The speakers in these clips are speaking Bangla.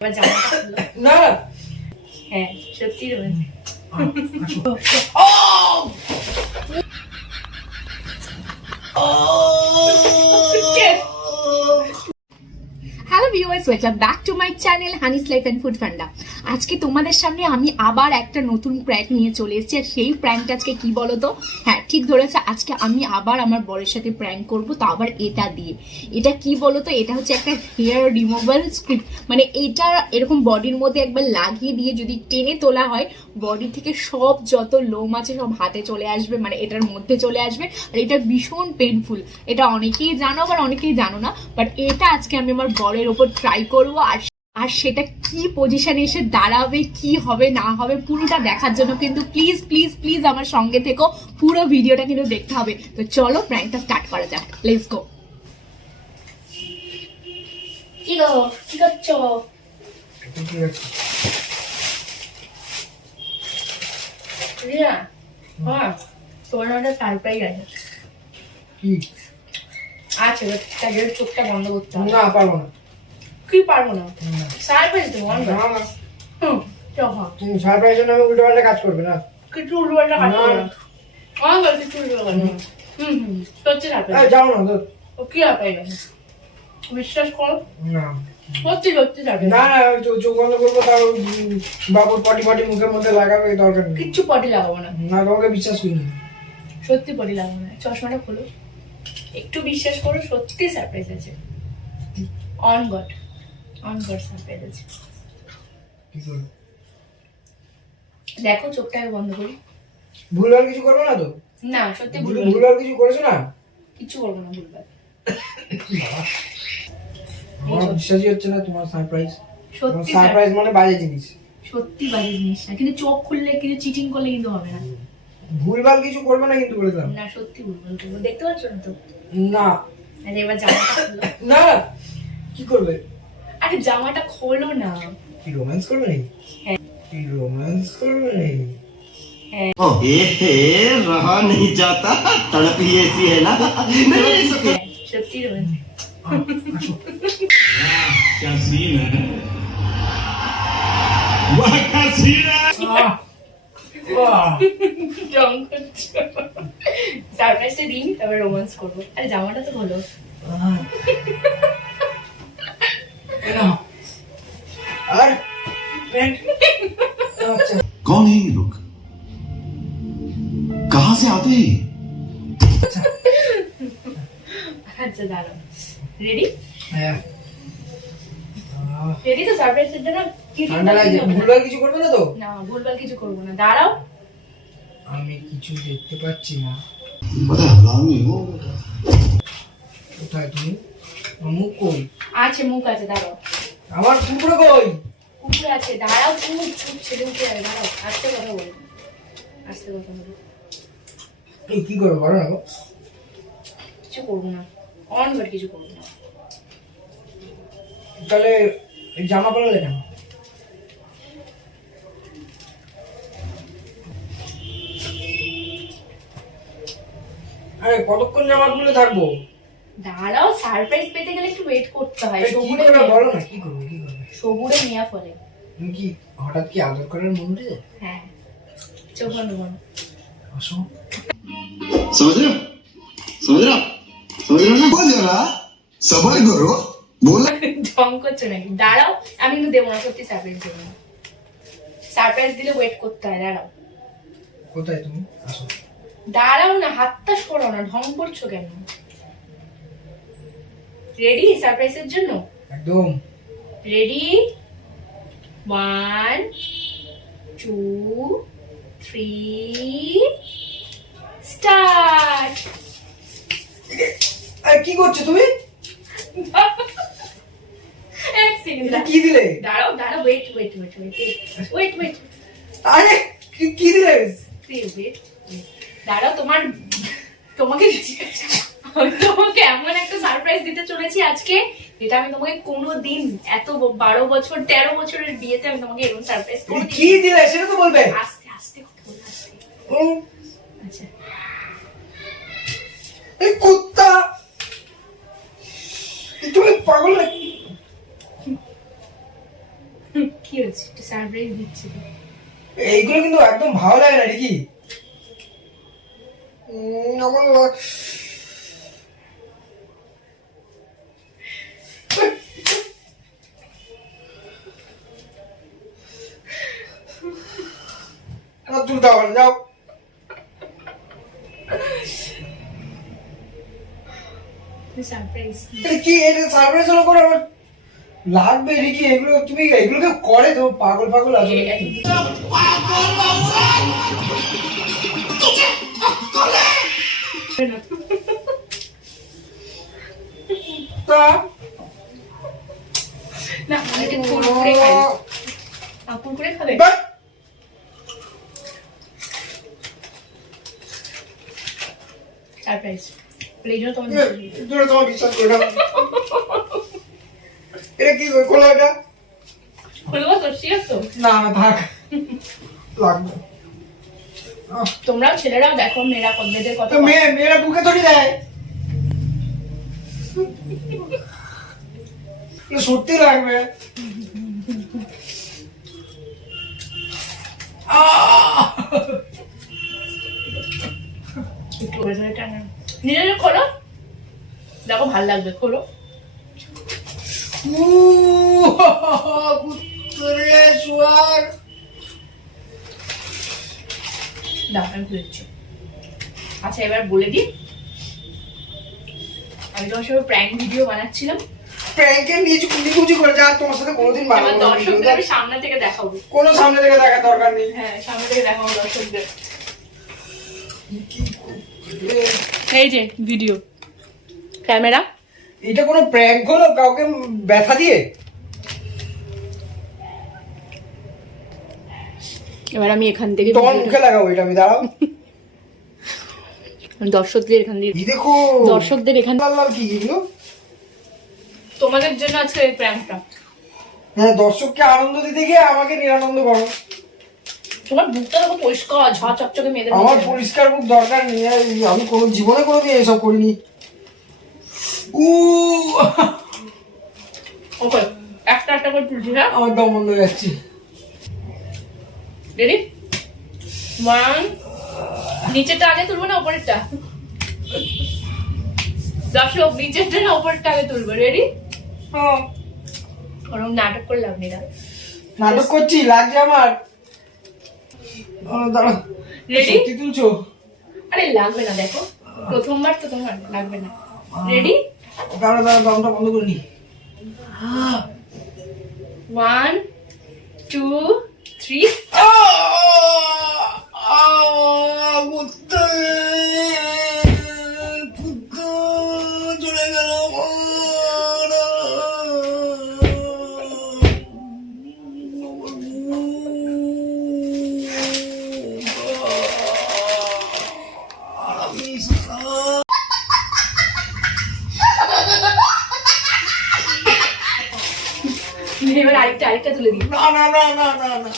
না হ্যাঁ সত্যি hello viewers, welcome back to my channel Honey's life and food funda. আজকে তোমাদের সামনে আমি আবার একটা নতুন প্র্যাঙ্ক নিয়ে চলে এসেছি। আর সেই প্র্যাঙ্কটা আজকে কি বলো তো? হ্যাঁ ঠিক ধরেছে, আজকে আমি আবার আমার বরের সাথে প্র্যাঙ্ক করবো, তো আবার এটা দিয়ে। এটা কি বলো তো, এটা হচ্ছে একটা হেয়ার রিমুভাল স্ক্রিপ্ট। মানে এটা এরকম বডির মধ্যে একবার লাগিয়ে দিয়ে যদি টেনে তোলা হয়, বডি থেকে সব যত লোম আছে সব হাতে চলে আসবে, মানে এটার মধ্যে চলে আসবে। আর এটা ভীষণ পেনফুল, এটা অনেকেই জানো আবার অনেকেই জানো না, বাট এটা আজকে আমি আমার বরের ওপর ট্রাই করবো। আর সেটা কি পজিশনে এসে দাঁড়াবে, কি হবে না হবে, পুরোটা দেখার জন্য কিন্তু প্লিজ প্লিজ প্লিজ আমার সঙ্গে থেকো, পুরো ভিডিওটা কিন্তু দেখতে হবে। তো চলো প্র্যাঙ্কটা স্টার্ট করা যাক, লেটস গো। কি গো, কি করছো? রিয়া, হ্যাঁ তোমার একটা সারপ্রাইজ আছে। কি আচ্ছা, তাই জন্য চোখটা বন্ধ করতে হবে। না পারবো না। কি পারবো না? সারপ্রাইজ দেবো আমি। না না চলো তুমি সারপ্রাইজ জন্য আমি উল্টো পাল্টা কাজ করবে না। কিছু উল্টোপাল্টা কাজ করবো না। আমার কিছু উল্টোপাল্টা না। সত্যি সারপ্রাইজ। যাও না তো। ও কি সারপ্রাইজ আছে? বিশ্বাস করো, না সত্যি সত্যি সারপ্রাইজ। না না চোখ বন্ধ করবো, তাও বাবুর পটি পটি মুখের মধ্যে লাগাবে, দরকার নেই। কিচ্ছু পটি লাগাবো না, না তোমাকে বিশ্বাস করি না। সত্যি পটি লাগাবো না। চশমাটা খোলো, একটু বিশ্বাস করো, সত্যি সারপ্রাইজ আছে। অন গড সারপ্রাইজ আছে। কি করবো? দেখো চোখটাকে বন্ধ করি। ভুলভাল কিছু করবো না তো? না সত্যি ভুলভাল কিছু করেছো না? কিচ্ছু করবো না ভুলভাল। আমার বিশ্বাসই হচ্ছে না তোমার সারপ্রাইজ। সত্যি সারপ্রাইজ মানে বাজে জিনিস। সত্যি বাজে জিনিস না, কিন্তু চোখ খুললে কিন্তু চিটিং করলে কিন্তু হবে না। ভুলভাল কিছু করবে না কিন্তু বলে দিলাম। না সত্যি ভুলভাল করবো, দেখতে পাচ্ছ না তো? না আরে এবার জামাটা খোলো। না কি করবে? আরে জামাটা খোলো না। কি রোম্যান্স করবে নাকি? হ্যাঁ। কি রোম্যান্স করবে নাকি? रहा नहीं जाता, तड़प ही ऐसी है ना। সত্যি রোম্যান্স। क्या सीन है, वाह क्या सीन है। সারপ্রাইজটা দিন, তারপর রোম্যান্স করবো। আরে জামাটা তো খোলো। আর আচ্ছা कौन है ये लोग, कहाँ से आते हैं? আচ্ছা দাঁড়াও, রেডি হ্যাঁ রেডি তো? সারপ্রাইজের জন্য কি ঠান্ডা লাগছে। ভুলভাল কিছু করবে না তো? না ভুলভাল কিছু করবো না, দাঁড়াও। আমি কিছু দেখতে পাচ্ছি না। बड़ा हरामी हो। কোথায় তুমি? আমার মুখ কই? আছে, মুখ আছে, দাঁড়াও। আমার কুকুরে কই? কুকুর আছে, দাঁড়াও। চুপ ছেলে উঠে যাবে, দাঁড়াও। আস্তে কথা বলো, আস্তে কথা বলো। এই কি করবে বলো না গো? কিছু করবো না, অন করে কিছু করবো না। তাহলে এই জামা পরালে কেন? আরে কতক্ষণ জামা খুলে থাকবো? দাঁড়াও, সারপ্রাইজ পেতে গেলে একটু ওয়েট করতে হয়। কি করবে বলো না? কি করবে কি করবে? সবুরে নেওয়া ফলে। তুমি কি হঠাৎ কি আদর করার মন উঠেছে? হ্যাঁ, চোখ বন্ধ করো। আসো। समझ रहे हो, समझ रहे हो, समझ रहे हो ना। बोल जरा सबर करो, बोला। ঢং করছো নাকি? দাঁড়াও, আমি কিন্তু দেবো না, সত্যি সারপ্রাইজ দেবো না। সারপ্রাইজ দিলে ওয়েট করতে হয়, দাঁড়াও। কোথায় তুমি? আসো। দাঁড়াও না, হাতটা সরো না, ঢং করছো কেন? রেডি সারপ্রাইজের জন্য? একদম রেডি, 1 2 3 স্টার্ট। আরে কি করছো তুমি? এক সেকেন্ড কি দিলে? দাঁড়াও, ওয়েট। আরে কি দিলে? ওয়েট, দাঁড়াও। তোমাকে এমন একটা সারপ্রাইজ দিতে চলেছি আজকে, যেটা আমি তোমাকে কোনোদিন এত 12 বছর 13 বছরের বিয়েতে আমি তোমাকে এরকম সারপ্রাইজ করি। কি দিলে সেটা তো বলবে। আস্তে আস্তে কথা বলো, আস্তে। আচ্ছা, এই কুত্তা, তুমি পাগল নাকি? কি হয়েছে? একটু সারপ্রাইজ দিচ্ছি তো। এইগুলো কিন্তু একদম ভালো লাগে না রিকি। আমার তুলতে হবে না, যাও। সারপ্রাইজ। এটা কি, এটা সারপ্রাইজ হলো করে আমার লাগবে রিকি। এগুলো তুমি এগুলোকে করে তো পাগল পাগল আছে। তা না মানে একটু কুরকুরে খাই। কুরকুরে খাবে? But surprise. এই জন্য তোমার তোরা তোমার বিশ্বাস করে না। এটা কি খোলা এটা? খুলবো তো? শিওর তো? না না থাক, লাগবে। তোমরাও ছেলেরাও দেখো মেয়েরা কদ্দের কত তো মেয়েরা বুকে ধরে দেয়। সত্যি লাগবে। একটু করে ধরে টানে। নিজে নিজে খোলো, দেখো ভাল লাগবে। খোলো। কুত্তরে সোয়াগ। দাও আমি খুলে দিচ্ছি। আচ্ছা এবার বলে দিই, আমি তোমার সঙ্গে প্র্যাঙ্ক ভিডিও বানাচ্ছিলাম। প্র্যাঙ্কের নিকুচি করে যা, তোমার সাথে কোনোদিন এবার বানাবো না। দর্শকদের আমি সামনে থেকে দেখাবো। কোনো সামনে থেকে দেখার দরকার নেই। হ্যাঁ সামনে থেকে দেখাবো দর্শকদের। এই যে ভিডিও ক্যামেরা। এটা কোনো প্র্যাঙ্ক হলো কাউকে ব্যথা দিয়ে? এবার আমি এখান থেকে তোমার মুখে লাগাবো এটা, আমি দাঁড়াও। দর্শকদের এখান দিয়ে এই দেখো দর্শকদের এখান লাল লাল কি এগুলো? তোমাদের জন্য আজকে এই প্র্যাঙ্কটা। হ্যাঁ, দর্শককে আনন্দ দিতে গিয়ে আমাকে নিরানন্দ করো। তোমার বুকটা দেখো পরিষ্কার ঝা চকচকে মেয়েদের আমার মতো। পরিষ্কার মুখ দরকার নেই, আমি কোনো জীবনে কোনোদিন এসব করিনি। ওকে একটা একটা করে তুলছি। হ্যাঁ আমার দম বন্ধ হয়ে যাচ্ছে। রেডি? ওয়ান। নিচেরটা আগে তুলবো না উপরেরটা? দর্শক নিচেরটা না উপরেরটা আগে তুলবো। রেডি? ওরকম নাটক করে লাভ নেই। নাটক করছি, লাগছে আমার। দাঁড়া, রেডি? সত্যি তুলছো? আরে লাগবে না, দেখো প্রথমবার তো তোমার লাগবে না। রেডি? দাঁড়া দাঁড়া, দমটা বন্ধ করে নি। One two three. চলে গেল। এবার আরেকটা তুলে দিই। না না না না না না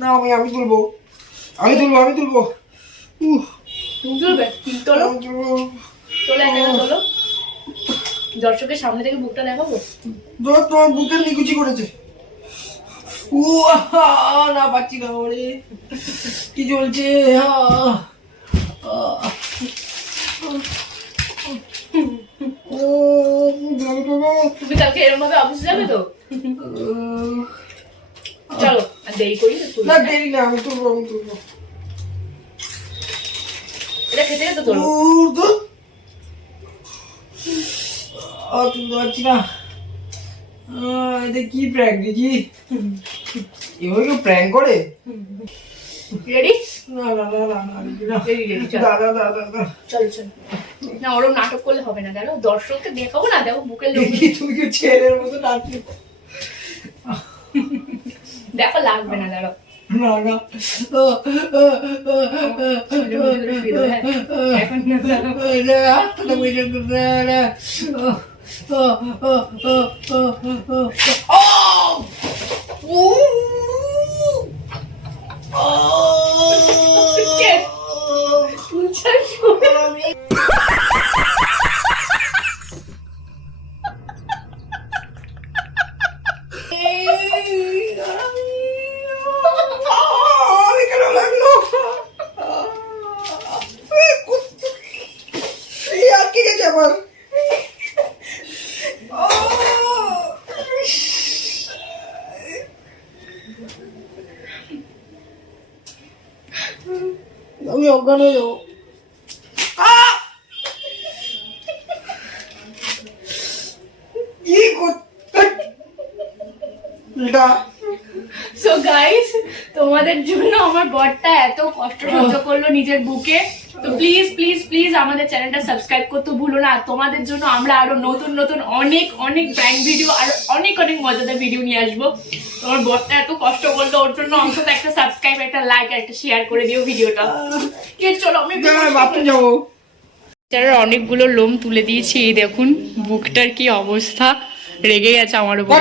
না, আমি তুলবো। তুমি তুলবে? তোলো আমি তুলবো। তোলো, একটা তোলো। দর্শকের সামনে থেকে বুকটা দেখাবো। তোমার বুকের নিকুচি করেছে। না পাচ্ছি না, ওরে কি চলছে। তুমি কালকে এরকম ভাবে অফিসে যাবে তো? চলো আর দেরি করি না, তুলো। না দেরি না, আমি তুলবো। এটা খেতে খেতে তোলো। তুলতে পারছি না। এটা কি প্র্যাঙ্ক দেখি? এভাবে কেউ প্র্যাঙ্ক করে? রেডি? না না না না না, রেডি চলো। দাদা দাদা দাদা, চলো চলো। না ওরকম নাটক করলে হবে না, দাঁড়াও দর্শককে দেখাবো না। দেখো বুকের লোক, দেখি তুমি কি ছেলের মতো নাচছো? দেখো লাগবে না, দাঁড়াও। না না, এখন না দাঁড়াও। হাতটা বের করে না। আমি অজ্ঞান হয়ে যাবো। কি করতে এটা সো গাইস, তোমাদের জন্য আমার বরটা এত কষ্ট সহ্য করলো নিজের বুকে। তো প্লিজ প্লিজ প্লিজ আমাদের চ্যানেলটা সাবস্ক্রাইব করতে ভুলো না। তোমাদের জন্য আমরা আরো নতুন নতুন অনেক অনেক প্র্যাঙ্ক ভিডিও আর অনেক অনেক মজাদার ভিডিও নিয়ে আসবো। তোমার বরটা এত কষ্ট করলো, ওর জন্য অন্তত একটা সাবস্ক্রাইব, একটা লাইক আর একটা শেয়ার করে দিও ভিডিওটা। চলো আমি বাথরুম যাবো। বেচারার অনেকগুলো লোম তুলে দিয়েছি। এই দেখুন বুকটার কি অবস্থা, রেগে গেছে আমার উপর।